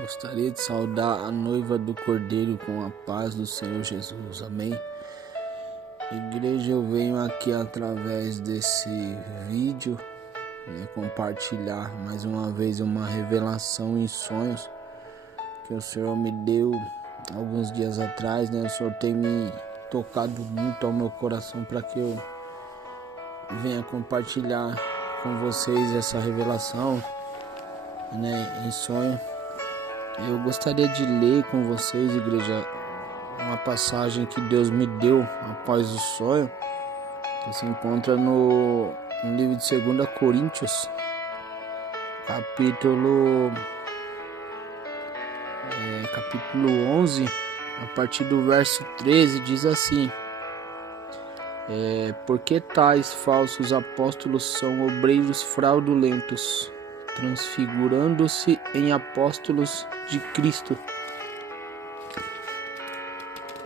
Gostaria de saudar a noiva do Cordeiro com a paz do Senhor Jesus. Amém. Igreja, eu venho aqui através desse vídeo, compartilhar mais uma vez uma revelação em sonhos que o Senhor me deu alguns dias atrás. O Senhor tem me tocado muito ao meu coração para que eu venha compartilhar com vocês essa revelação em sonho. Eu gostaria de ler com vocês, igreja, uma passagem que Deus me deu após o sonho, que se encontra no livro de 2 Coríntios, capítulo 11, a partir do verso 13, diz assim: porque tais falsos apóstolos são obreiros fraudulentos, transfigurando-se em apóstolos de Cristo.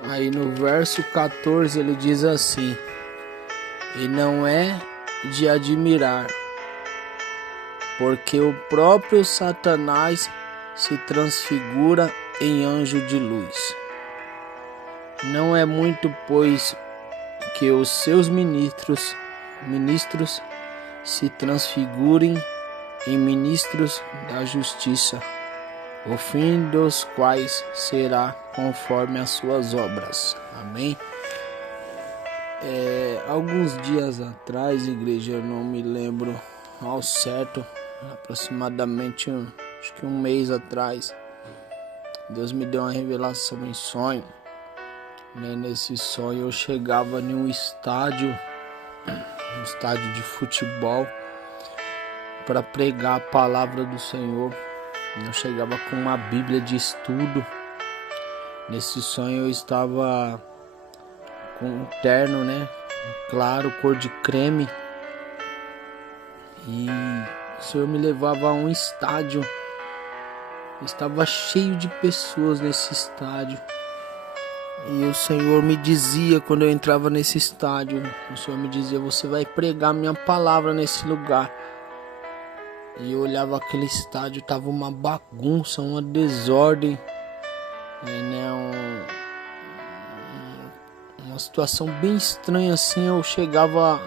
Aí no verso 14 ele diz assim: e não é de admirar, porque o próprio Satanás se transfigura em anjo de luz. Não é muito, pois, que os seus ministros se transfigurem em ministros da justiça, o fim dos quais será conforme as suas obras. Amém. Alguns dias atrás, igreja, eu não me lembro ao certo, aproximadamente acho que um mês atrás, Deus me deu uma revelação em sonho. Nesse sonho eu chegava em um estádio de futebol, para pregar a palavra do Senhor. Eu chegava com uma Bíblia de estudo. Nesse sonho eu estava com um terno, claro, cor de creme. E o Senhor me levava a um estádio. Estava cheio de pessoas nesse estádio. E o Senhor me dizia, quando eu entrava nesse estádio, o Senhor me dizia: você vai pregar minha palavra nesse lugar. E eu olhava aquele estádio, tava uma bagunça, uma desordem, uma situação bem estranha assim. Eu chegava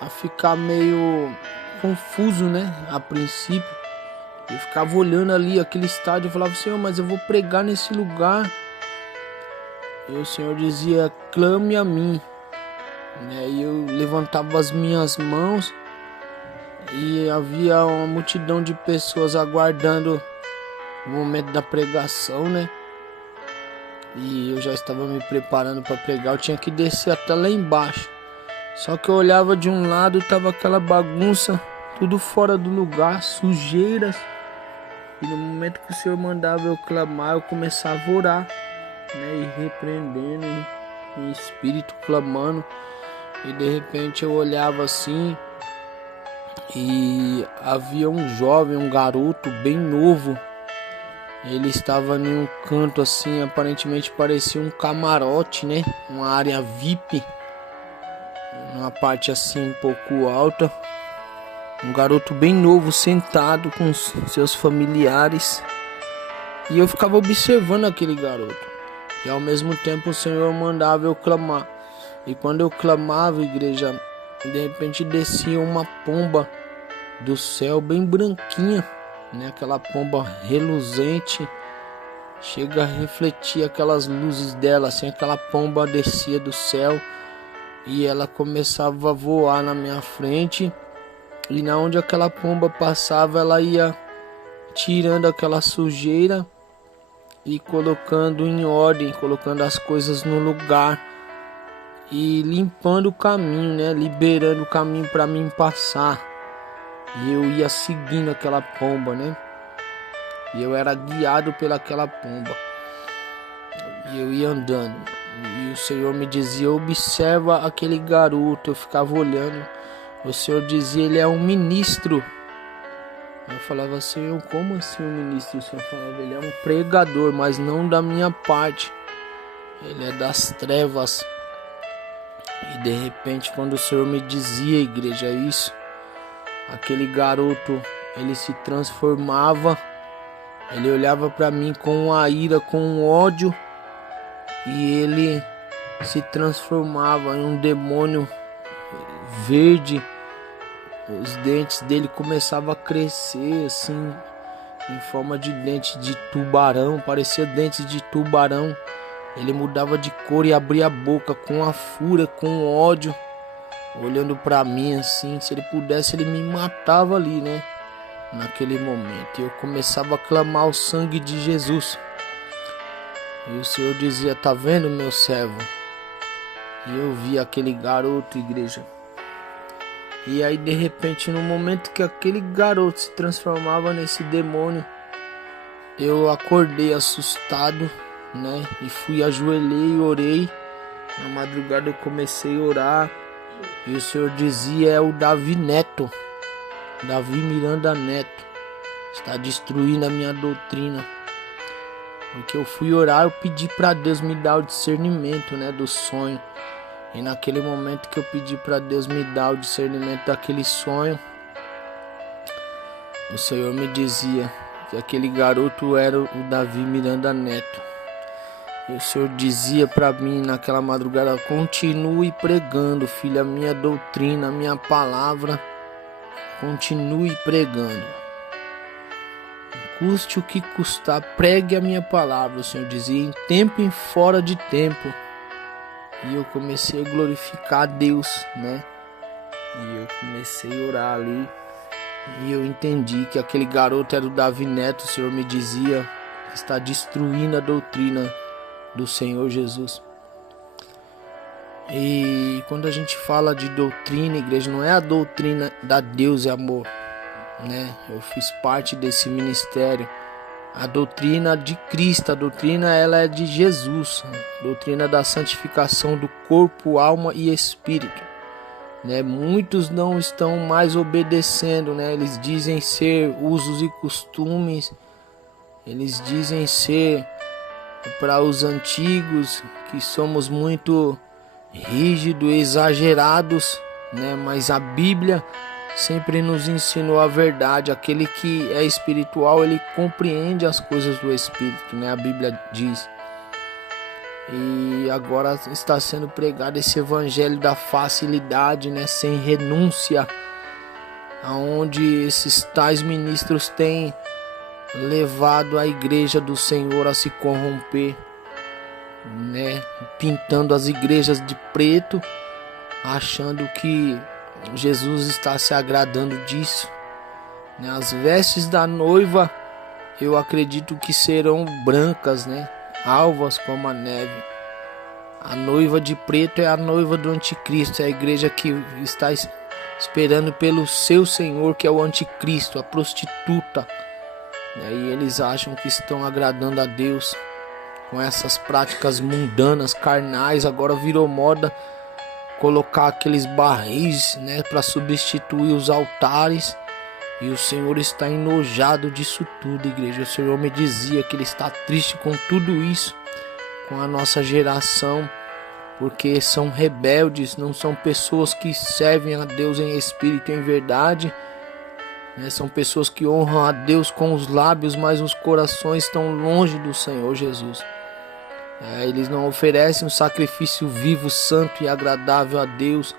a ficar meio confuso, a princípio. Eu ficava olhando ali aquele estádio e falava: Senhor, mas eu vou pregar nesse lugar. E o Senhor dizia: clame a mim. E eu levantava as minhas mãos. E havia uma multidão de pessoas aguardando o momento da pregação, E eu já estava me preparando para pregar. Eu tinha que descer até lá embaixo. Só que eu olhava de um lado, tava aquela bagunça, tudo fora do lugar, sujeiras. E no momento que o Senhor mandava eu clamar, eu começava a orar, e repreendendo, em espírito, clamando. E de repente eu olhava assim, e havia um jovem, um garoto bem novo. Ele estava em um canto assim, aparentemente parecia um camarote, uma área VIP, uma parte assim um pouco alta. Um garoto bem novo sentado com seus familiares. E eu ficava observando aquele garoto. E ao mesmo tempo o Senhor mandava eu clamar. E quando eu clamava, igreja, de repente descia uma pomba do céu bem branquinha, aquela pomba reluzente, chega a refletir aquelas luzes dela, assim, aquela pomba descia do céu e ela começava a voar na minha frente. E na onde aquela pomba passava, ela ia tirando aquela sujeira e colocando em ordem, colocando as coisas no lugar e limpando o caminho, liberando o caminho para mim passar. E eu ia seguindo aquela pomba, E eu era guiado pelaquela pomba. E eu ia andando. E o Senhor me dizia: observa aquele garoto. Eu ficava olhando. O Senhor dizia: ele é um ministro. Eu falava: Senhor, como assim um ministro? O Senhor falava: ele é um pregador, mas não da minha parte. Ele é das trevas. E de repente, quando o Senhor me dizia, igreja, isso, aquele garoto, ele se transformava Ele olhava para mim com uma ira, com um ódio, e ele se transformava em um demônio verde. Os dentes dele começavam a crescer assim, em forma de dente de tubarão, parecia dentes de tubarão. Ele mudava de cor e abria a boca com a fúria, com ódio, olhando para mim assim. Se ele pudesse, ele me matava ali, né? Naquele momento. E eu começava a clamar o sangue de Jesus. E o Senhor dizia: tá vendo, meu servo? E eu vi aquele garoto, igreja. E aí, de repente, no momento que aquele garoto se transformava nesse demônio, eu acordei assustado, né? E fui, ajoelhei e orei. Na madrugada eu comecei a orar. E o Senhor dizia: é o Davi Neto, Davi Miranda Neto, está destruindo a minha doutrina. Porque eu fui orar, eu pedi para Deus me dar o discernimento, né, do sonho. E naquele momento que eu pedi para Deus me dar o discernimento daquele sonho, o Senhor me dizia que aquele garoto era o Davi Miranda Neto. E o Senhor dizia para mim naquela madrugada: continue pregando, filha, a minha doutrina, a minha palavra. Continue pregando. Custe o que custar, pregue a minha palavra, o Senhor dizia, em tempo e fora de tempo. E eu comecei a glorificar a Deus, né? E eu comecei a orar ali. E eu entendi que aquele garoto era o Davi Neto. O Senhor me dizia que está destruindo a doutrina do Senhor Jesus. E quando a gente fala de doutrina, igreja, não é a doutrina da Deus e amor, né? Eu fiz parte desse ministério. A doutrina de Cristo, a doutrina ela é de Jesus, a doutrina da santificação do corpo, alma e espírito, né? Muitos não estão mais obedecendo, né? Eles dizem ser usos e costumes, eles dizem ser para os antigos que somos muito rígidos, exagerados, né? Mas a Bíblia sempre nos ensinou a verdade. Aquele que é espiritual, ele compreende as coisas do Espírito, né? A Bíblia diz. E agora está sendo pregado esse evangelho da facilidade, né? Sem renúncia, aonde esses tais ministros têm levado a igreja do Senhor a se corromper, né? Pintando as igrejas de preto, achando que Jesus está se agradando disso, né? As vestes da noiva, eu acredito que serão brancas, né? Alvas como a neve. A noiva de preto é a noiva do anticristo, é a igreja que está esperando pelo seu Senhor, que é o anticristo, a prostituta. E eles acham que estão agradando a Deus com essas práticas mundanas, carnais. Agora virou moda colocar aqueles barris, né, para substituir os altares. E o Senhor está enojado disso tudo, igreja. O Senhor me dizia que Ele está triste com tudo isso, com a nossa geração, porque são rebeldes, não são pessoas que servem a Deus em espírito e em verdade, né? São pessoas que honram a Deus com os lábios, mas os corações estão longe do Senhor Jesus. Eles não oferecem um sacrifício vivo, santo e agradável a Deus,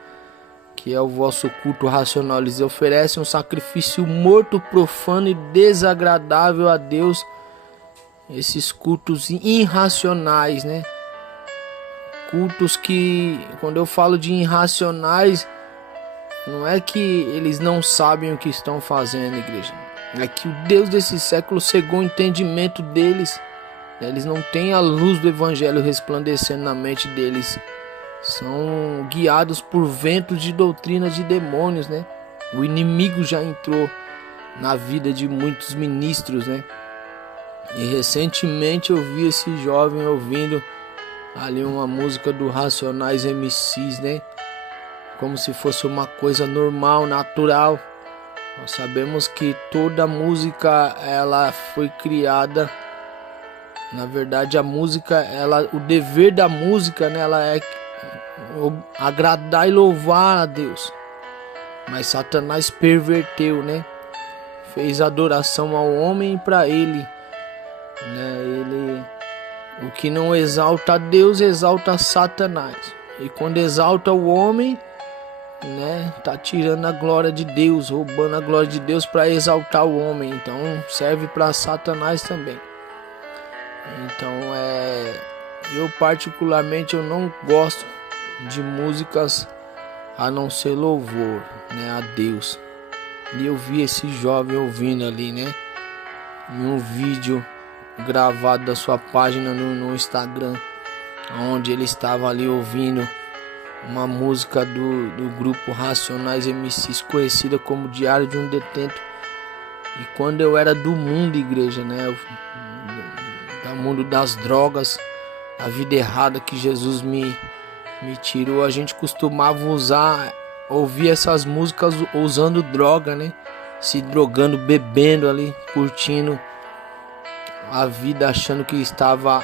que é o vosso culto racional. Eles oferecem um sacrifício morto, profano e desagradável a Deus. Esses cultos irracionais, né? Cultos que, quando eu falo de irracionais, não é que eles não sabem o que estão fazendo, igreja. É que o Deus desse século cegou o entendimento deles. Eles não têm a luz do evangelho resplandecendo na mente deles. São guiados por ventos de doutrina de demônios, né? O inimigo já entrou na vida de muitos ministros, né? E recentemente eu vi esse jovem ouvindo ali uma música do Racionais MCs, né? Como se fosse uma coisa normal, natural. Nós sabemos que toda música ela foi criada. Na verdade, a música, o dever da música, né, ela é agradar e louvar a Deus. Mas Satanás perverteu, né? Fez adoração ao homem e para ele né? O que não exalta a Deus, exalta Satanás. E quando exalta o homem, né, tá tirando a glória de Deus, roubando a glória de Deus para exaltar o homem. Então serve para Satanás também. Então eu particularmente eu não gosto de músicas a não ser louvor, né, a Deus. E eu vi esse jovem ouvindo ali, né, em um vídeo gravado da sua página no Instagram, onde ele estava ali ouvindo uma música do grupo Racionais MCs, conhecida como Diário de um Detento. E quando eu era do mundo, igreja, né, do mundo das drogas, a vida errada que Jesus me tirou, a gente costumava ouvir essas músicas usando droga, né, se drogando, bebendo ali, curtindo a vida, achando que estava,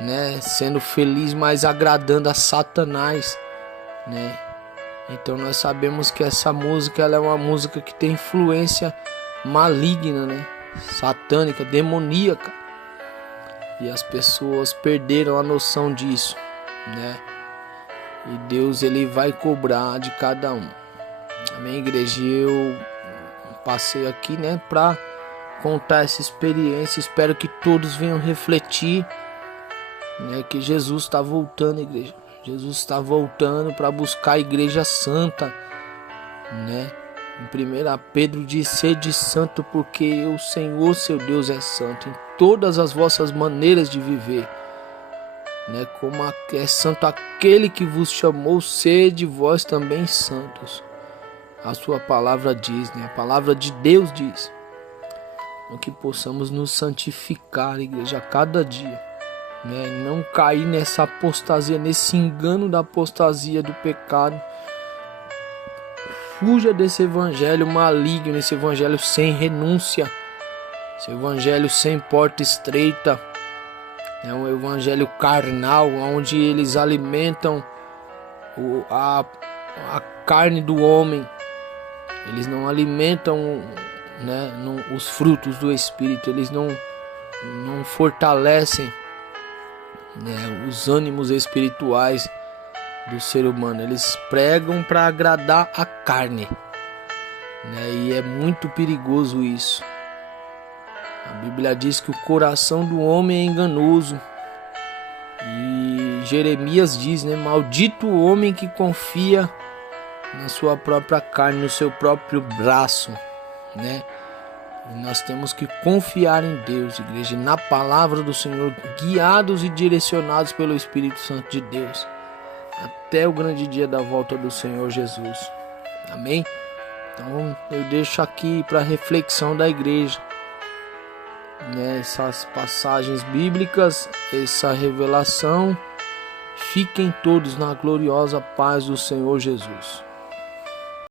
né, sendo feliz, mas agradando a Satanás, né? Então nós sabemos que essa música ela é uma música que tem influência maligna, né, satânica, demoníaca, e as pessoas perderam a noção disso, né? E Deus ele vai cobrar de cada um. Amém, igreja? Eu passei aqui, né, para contar essa experiência. Espero que todos venham refletir, né, que Jesus está voltando, igreja. Jesus está voltando para buscar a igreja santa, né? Em 1 Pedro diz: sede santo, porque o Senhor seu Deus é santo em todas as vossas maneiras de viver, né? Como é santo aquele que vos chamou, sede vós também santos. A sua palavra diz, né? A palavra de Deus diz. Então que possamos nos santificar, igreja, a cada dia, né? Não cair nessa apostasia, nesse engano da apostasia do pecado. Fuja desse evangelho maligno, esse evangelho sem renúncia, esse evangelho sem porta estreita. É um evangelho carnal, onde eles alimentam a carne do homem. Eles não alimentam, né, os frutos do Espírito. Eles não fortalecem, né, os ânimos espirituais do ser humano. Eles pregam para agradar a carne, né, e é muito perigoso isso. A Bíblia diz que o coração do homem é enganoso. E Jeremias diz, né, maldito o homem que confia na sua própria carne, no seu próprio braço, né? E nós temos que confiar em Deus, igreja, na palavra do Senhor, guiados e direcionados pelo Espírito Santo de Deus, até o grande dia da volta do Senhor Jesus. Amém? Então eu deixo aqui para reflexão da igreja, né, essas passagens bíblicas, essa revelação. Fiquem todos na gloriosa paz do Senhor Jesus.